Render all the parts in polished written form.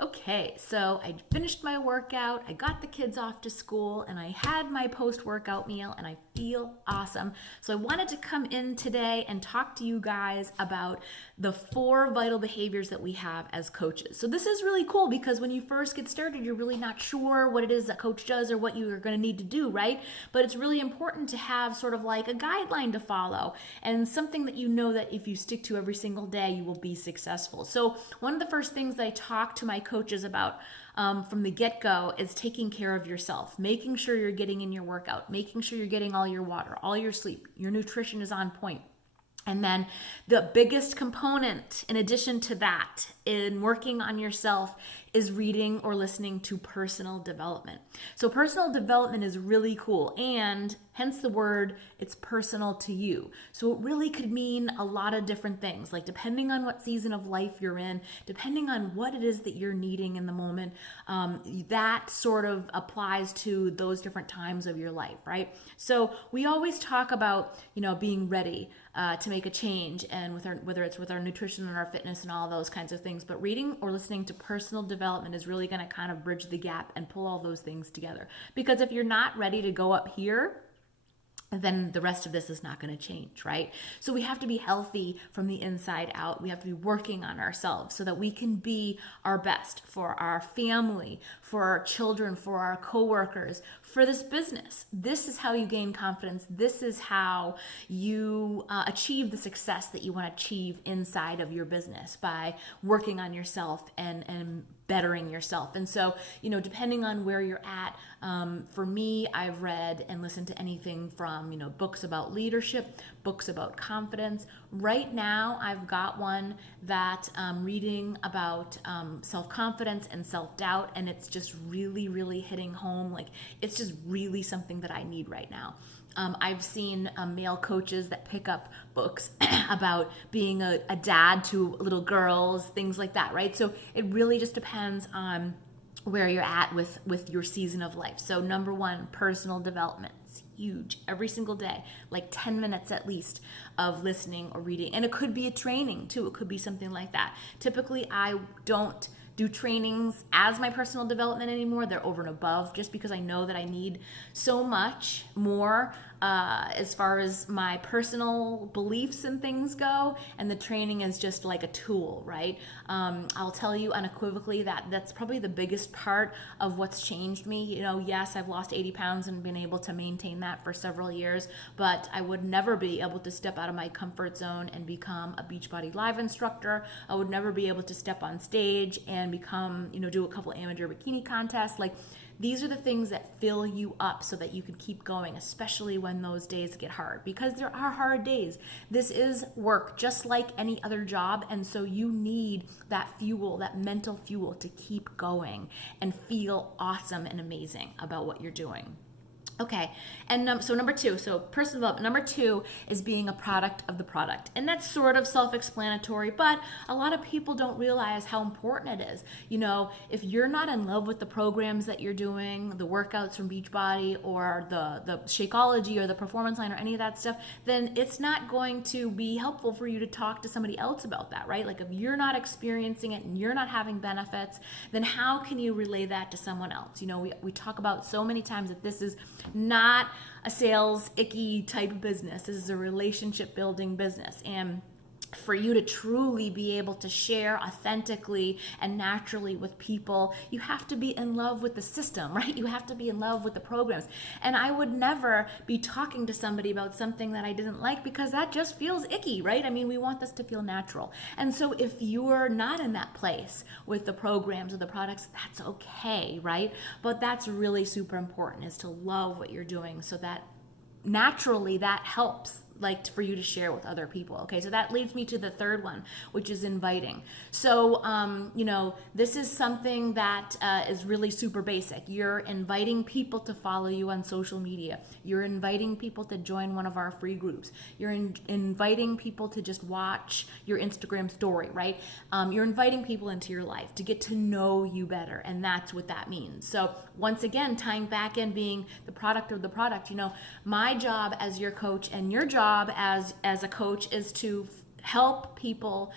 Okay, so I finished my workout, I got the kids off to school, and I had my post workout meal, and I feel awesome. So I wanted to come in today and talk to you guys about the 4 vital behaviors that we have as coaches. So this is really cool because when you first get started, you're really not sure what it is that coach does or what you are going to need to do, right? But it's really important to have sort of like a guideline to follow and something that you know that if you stick to every single day, you will be successful. So one of the first things that I talk to my coaches about from the get-go is taking care of yourself, making sure you're getting in your workout, making sure you're getting all your water, all your sleep, your nutrition is on point. And then the biggest component, in addition to that, in working on yourself is reading or listening to personal development. So personal development is really cool, and hence the word, it's personal to you. So it really could mean a lot of different things, like depending on what season of life you're in, depending on what it is that you're needing in the moment, that sort of applies to those different times of your life, right? So we always talk about, being ready to make a change, and whether it's with our nutrition and our fitness and all those kinds of things. But reading or listening to personal development is really going to kind of bridge the gap and pull all those things together. Because if you're not ready to go up here, then the rest of this is not going to change, right? So we have to be healthy from the inside out. We have to be working on ourselves so that we can be our best for our family, for our children, for our coworkers, for this business. This is how you gain confidence. This is how you achieve the success that you want to achieve inside of your business, by working on yourself and bettering yourself. And so, depending on where you're at, for me, I've read and listened to anything from, books about leadership, books about confidence. Right now, I've got one that I'm reading about self-confidence and self-doubt, and it's just really, really hitting home. Like, it's just really something that I need right now. I've seen male coaches that pick up books about being a dad to little girls, things like that, right? So it really just depends on where you're at with your season of life. So number one, personal development. It's huge. Every single day, like 10 minutes at least of listening or reading. And it could be a training too. It could be something like that. Typically, I don't do trainings as my personal development anymore. They're over and above, just because I know that I need so much more as far as my personal beliefs and things go, and the training is just like a tool, right? I'll tell you unequivocally that that's probably the biggest part of what's changed me. Yes, I've lost 80 pounds and been able to maintain that for several years, but I would never be able to step out of my comfort zone and become a Beachbody Live instructor. I would never be able to step on stage and become, do a couple amateur bikini contests. Like, these are the things that fill you up so that you can keep going, especially when those days get hard, because there are hard days. This is work just like any other job, and so you need that fuel, that mental fuel, to keep going and feel awesome and amazing about what you're doing. Okay, and so number two, so personal development. Number two is being a product of the product. And that's sort of self-explanatory, but a lot of people don't realize how important it is. If you're not in love with the programs that you're doing, the workouts from Beachbody or the Shakeology or the Performance Line or any of that stuff, then it's not going to be helpful for you to talk to somebody else about that, right? Like, if you're not experiencing it and you're not having benefits, then how can you relay that to someone else? We talk about so many times that this is not a sales icky type business. This is a relationship building business. And for you to truly be able to share authentically and naturally with people, you have to be in love with the system, right? You have to be in love with the programs. And I would never be talking to somebody about something that I didn't like, because that just feels icky, right? I mean, we want this to feel natural. And so if you're not in that place with the programs or the products, that's okay, right? But that's really super important, is to love what you're doing, so that naturally that helps, like, for you to share with other people. Okay, so that leads me to the third one, which is inviting. So this is something that is really super basic. You're inviting people to follow you on social media. You're inviting people to join one of our free groups. You're inviting people to just watch your Instagram story, right? You're inviting people into your life to get to know you better, and that's what that means. So once again, tying back in being the product of the product, my job as your coach and your job as a coach is to help people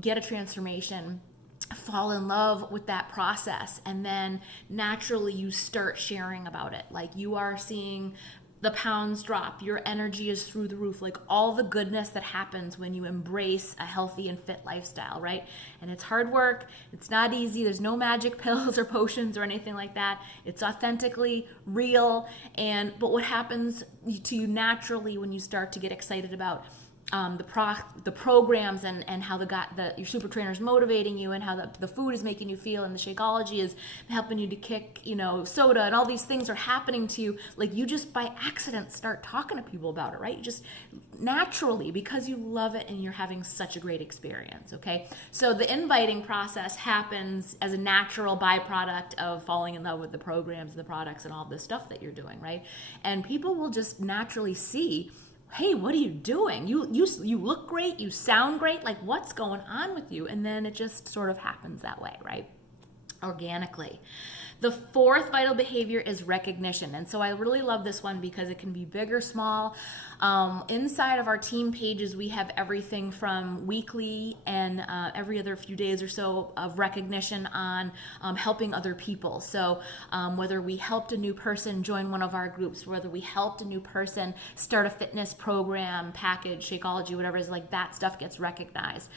get a transformation fall in love with that process, and then naturally you start sharing about it. Like, you are seeing the pounds drop, your energy is through the roof, like all the goodness that happens when you embrace a healthy and fit lifestyle, right? And it's hard work, it's not easy, there's no magic pills or potions or anything like that. It's authentically real. But what happens to you naturally when you start to get excited about the programs, and how your super trainer is motivating you, and how the food is making you feel, and the Shakeology is helping you to kick, soda, and all these things are happening to you. Like, you just by accident start talking to people about it, right? You just naturally, because you love it and you're having such a great experience, okay? So the inviting process happens as a natural byproduct of falling in love with the programs, the products, and all this stuff that you're doing, right? And people will just naturally see, hey, what are you doing? You look great, you sound great, like, what's going on with you? And then it just sort of happens that way, right? Organically. The fourth vital behavior is recognition. And so I really love this one because it can be big or small. Inside of our team pages, we have everything from weekly and every other few days or so of recognition on helping other people. So whether we helped a new person join one of our groups, whether we helped a new person start a fitness program, package, Shakeology, whatever it is, like, that stuff gets recognized.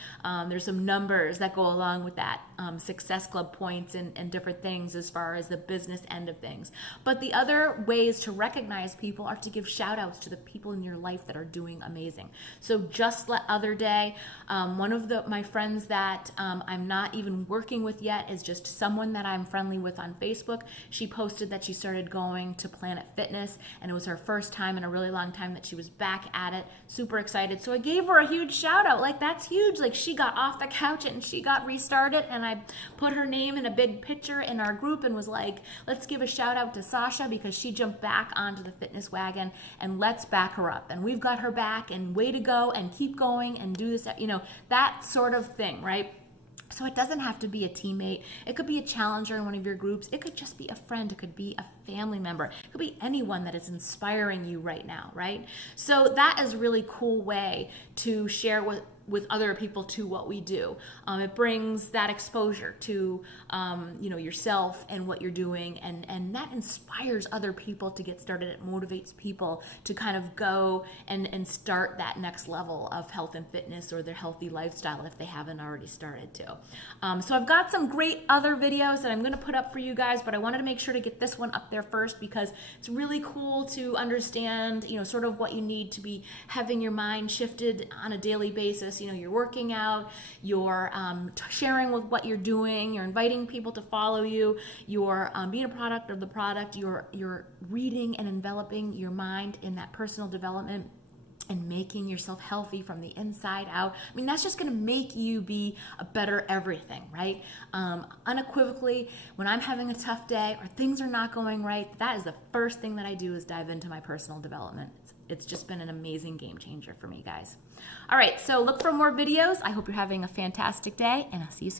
There's some numbers that go along with that, Success Club points and different things as far as the business end of things. But the other ways to recognize people are to give shout outs to the people in your life that are doing amazing. So just the other day, one of my friends that I'm not even working with yet is just someone that I'm friendly with on Facebook. She posted that she started going to Planet Fitness, and it was her first time in a really long time that she was back at it. Super excited. So I gave her a huge shout out. Like, that's huge. Like, she got off the couch and she got restarted, and I put her name in a big picture in our group and was like, let's give a shout out to Sasha because she jumped back onto the fitness wagon, and let's back her up. And we've got her back, and way to go, and keep going and do this, that sort of thing, right? So it doesn't have to be a teammate. It could be a challenger in one of your groups. It could just be a friend. It could be a family member. It could be anyone that is inspiring you right now, right? So that is a really cool way to share with other people to what we do. It brings that exposure to yourself and what you're doing, and that inspires other people to get started. It motivates people to kind of go and start that next level of health and fitness, or their healthy lifestyle if they haven't already started to. So I've got some great other videos that I'm going to put up for you guys, but I wanted to make sure to get this one up there first because it's really cool to understand, sort of what you need to be having your mind shifted on a daily basis. You're working out, you're sharing with what you're doing, you're inviting people to follow you, you're being a product of the product, you're reading and enveloping your mind in that personal development and making yourself healthy from the inside out. I mean, that's just going to make you be a better everything, right? Unequivocally, when I'm having a tough day or things are not going right, that is the first thing that I do is dive into my personal development. It's just been an amazing game changer for me, guys. All right, so look for more videos. I hope you're having a fantastic day, and I'll see you soon.